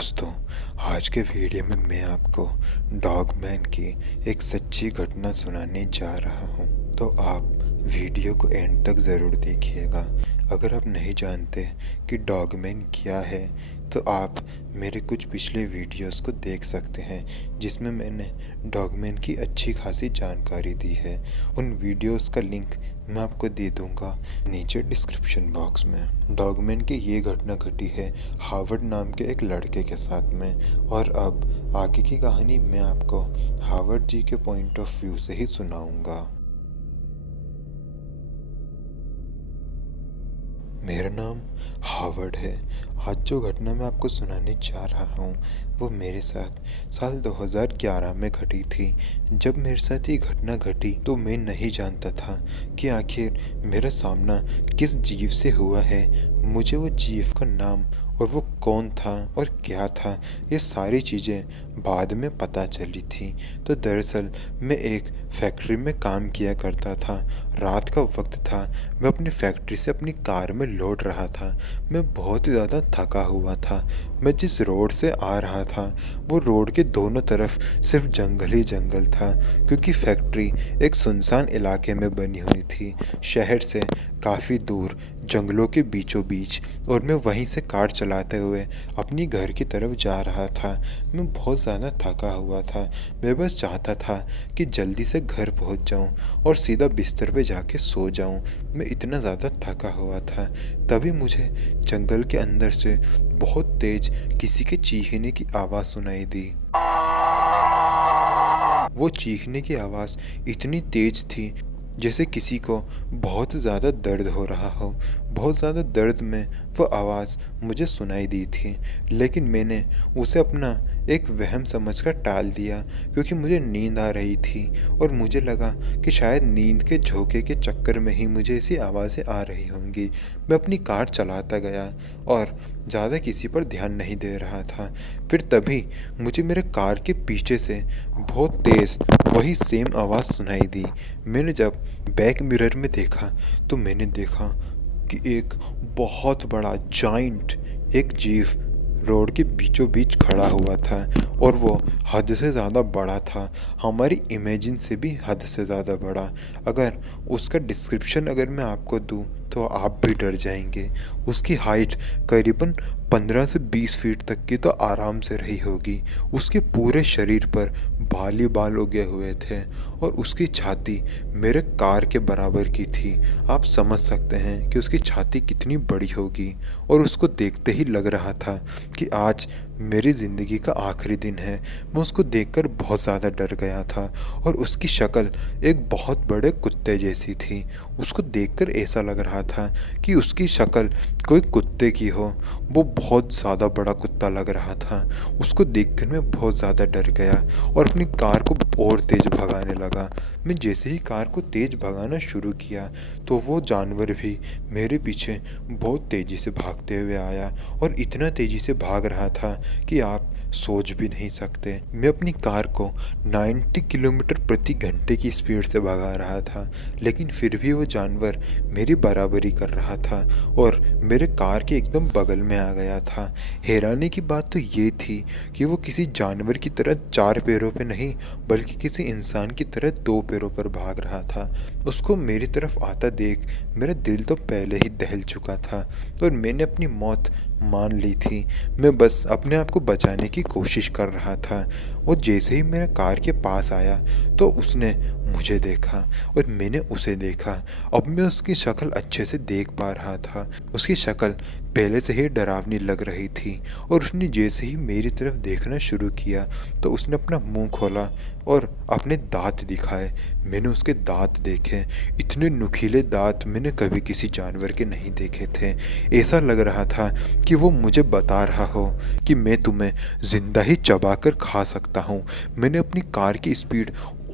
दोस्तों, आज के वीडियो में मैं आपको डॉगमैन की एक सच्ची घटना सुनाने जा रहा हूँ। तो आप वीडियो को एंड तक ज़रूर देखिएगा। अगर आप नहीं जानते कि डॉगमैन क्या है तो आप मेरे कुछ पिछले वीडियोस को देख सकते हैं, जिसमें मैंने डॉगमैन की अच्छी खासी जानकारी दी है। उन वीडियोस का लिंक मैं आपको दे दूंगा नीचे डिस्क्रिप्शन बॉक्स में। डॉगमैन की ये घटना घटी है हावर्ड नाम के एक लड़के के साथ में, और अब आगे की कहानी मैं आपको हावर्ड जी के पॉइंट ऑफ व्यू से ही सुनाऊंगा। मेरा नाम हावर्ड है। आज जो घटना मैं आपको सुनाने जा रहा हूँ वो मेरे साथ साल 2011 में घटी थी। जब मेरे साथ ये घटना घटी तो मैं नहीं जानता था कि आखिर मेरा सामना किस जीव से हुआ है। मुझे वो जीव का नाम और वो कौन था और क्या था, ये सारी चीज़ें बाद में पता चली थी। तो दरअसल मैं एक फैक्ट्री में काम किया करता था। रात का वक्त था। मैं अपनी फैक्ट्री से अपनी कार में लौट रहा था। मैं बहुत ही ज़्यादा थका हुआ था। मैं जिस रोड से आ रहा था वो रोड के दोनों तरफ सिर्फ जंगल ही जंगल था, क्योंकि फैक्ट्री एक सुनसान इलाके में बनी हुई थी, शहर से काफ़ी दूर जंगलों के बीचों बीच। और मैं वहीं से कार चलाते हुए अपनी घर की तरफ जा रहा था। मैं बहुत ज़्यादा थका हुआ था। मैं बस चाहता था कि जल्दी से घर पहुंच जाऊं और सीधा बिस्तर पे जाके सो जाऊं। मैं इतना ज़्यादा थका हुआ था। तभी मुझे जंगल के अंदर से बहुत तेज किसी के चीखने की आवाज़ सुनाई दी। वो चीखने की आवाज़ इतनी तेज थी जैसे किसी को बहुत ज़्यादा दर्द हो रहा हो। बहुत ज़्यादा दर्द में वो आवाज़ मुझे सुनाई दी थी, लेकिन मैंने उसे अपना एक वहम समझकर टाल दिया, क्योंकि मुझे नींद आ रही थी और मुझे लगा कि शायद नींद के झोंके के चक्कर में ही मुझे ऐसी आवाज़ें आ रही होंगी। मैं अपनी कार चलाता गया और ज़्यादा किसी पर ध्यान नहीं दे रहा था। फिर तभी मुझे मेरे कार के पीछे से बहुत तेज़ वही सेम आवाज़ सुनाई दी। मैंने जब बैक मिरर में देखा तो मैंने देखा कि एक बहुत बड़ा जाइंट एक जीव रोड के बीचों बीच खड़ा हुआ था, और वो हद से ज़्यादा बड़ा था, हमारी इमेजिन से भी हद से ज़्यादा बड़ा। अगर उसका डिस्क्रिप्शन अगर मैं आपको दूं तो आप भी डर जाएंगे। उसकी हाइट करीबन 15 से 20 फीट तक की तो आराम से रही होगी। उसके पूरे शरीर पर बाल ही बाल उगे हुए थे, और उसकी छाती मेरे कार के बराबर की थी। आप समझ सकते हैं कि उसकी छाती कितनी बड़ी होगी। और उसको देखते ही लग रहा था कि आज मेरी ज़िंदगी का आखिरी दिन है। मैं उसको देखकर बहुत ज़्यादा डर गया था, और उसकी शक्ल एक बहुत बड़े कुत्ते जैसी थी। उसको देखकर ऐसा लग रहा था कि उसकी शक्ल कोई कुत्ते की हो। वो बहुत ज़्यादा बड़ा कुत्ता लग रहा था। उसको देखकर मैं बहुत ज़्यादा डर गया और अपनी कार को और तेज़ भगाने लगा। मैं जैसे ही कार को तेज़ भगाना शुरू किया तो वो जानवर भी मेरे पीछे बहुत तेज़ी से भागते हुए आया, और इतना तेज़ी से भाग रहा था कि आप सोच भी नहीं सकते। मैं अपनी कार को 90 किलोमीटर प्रति घंटे की स्पीड से भगा रहा था, लेकिन फिर भी वो जानवर मेरी बराबरी कर रहा था और मेरे कार के एकदम बगल में आ गया था। हैरानी की बात तो ये थी कि वो किसी जानवर की तरह 4 पैरों पे नहीं, बल्कि किसी इंसान की तरह 2 पैरों पर भाग रहा था। उसको मेरी तरफ आता देख मेरा दिल तो पहले ही दहल चुका था और मैंने अपनी मौत मान ली थी। मैं बस अपने आप को बचाने की कोशिश कर रहा था। और जैसे ही मेरा कार के पास आया तो उसने मुझे देखा और मैंने उसे देखा। अब मैं उसकी शक्ल अच्छे से देख पा रहा था। उसकी शक्ल पहले से ही डरावनी लग रही थी, और उसने जैसे ही मेरी तरफ देखना शुरू किया तो उसने अपना मुंह खोला और अपने दांत दिखाए। मैंने उसके दांत देखे। इतने नुकीले दांत मैंने कभी किसी जानवर के नहीं देखे थे। ऐसा लग रहा था कि वो मुझे बता रहा हो कि मैं तुम्हें जिंदा ही चबाकर खा सकता हूँ। मैंने अपनी कार की स्पीड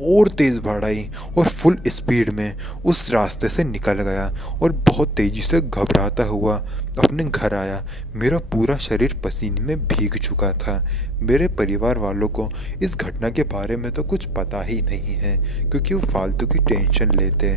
और तेज़ बढ़ाई और फुल स्पीड में उस रास्ते से निकल गया, और बहुत तेज़ी से घबराता हुआ अपने घर आया। मेरा पूरा शरीर पसीने में भीग चुका था। मेरे परिवार वालों को इस घटना के बारे में तो कुछ पता ही नहीं है, क्योंकि वो फालतू की टेंशन लेते।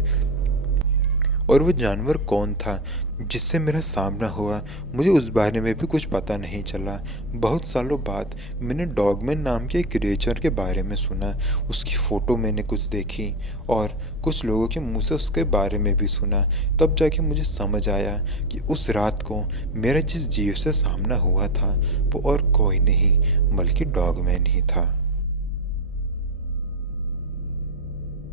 और वो जानवर कौन था जिससे मेरा सामना हुआ, मुझे उस बारे में भी कुछ पता नहीं चला। बहुत सालों बाद मैंने डॉगमैन नाम के एक क्रिएचर के बारे में सुना। उसकी फ़ोटो मैंने कुछ देखी और कुछ लोगों के मुंह से उसके बारे में भी सुना। तब जाके मुझे समझ आया कि उस रात को मेरा जिस जीव से सामना हुआ था वो और कोई नहीं बल्कि डॉगमैन ही था।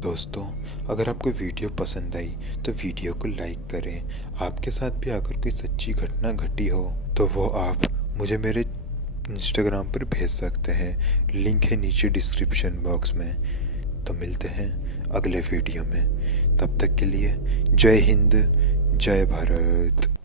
दोस्तों, अगर आपको वीडियो पसंद आई तो वीडियो को लाइक करें। आपके साथ भी अगर कोई सच्ची घटना घटी हो तो वो आप मुझे मेरे इंस्टाग्राम पर भेज सकते हैं। लिंक है नीचे डिस्क्रिप्शन बॉक्स में। तो मिलते हैं अगले वीडियो में। तब तक के लिए जय हिंद, जय भारत।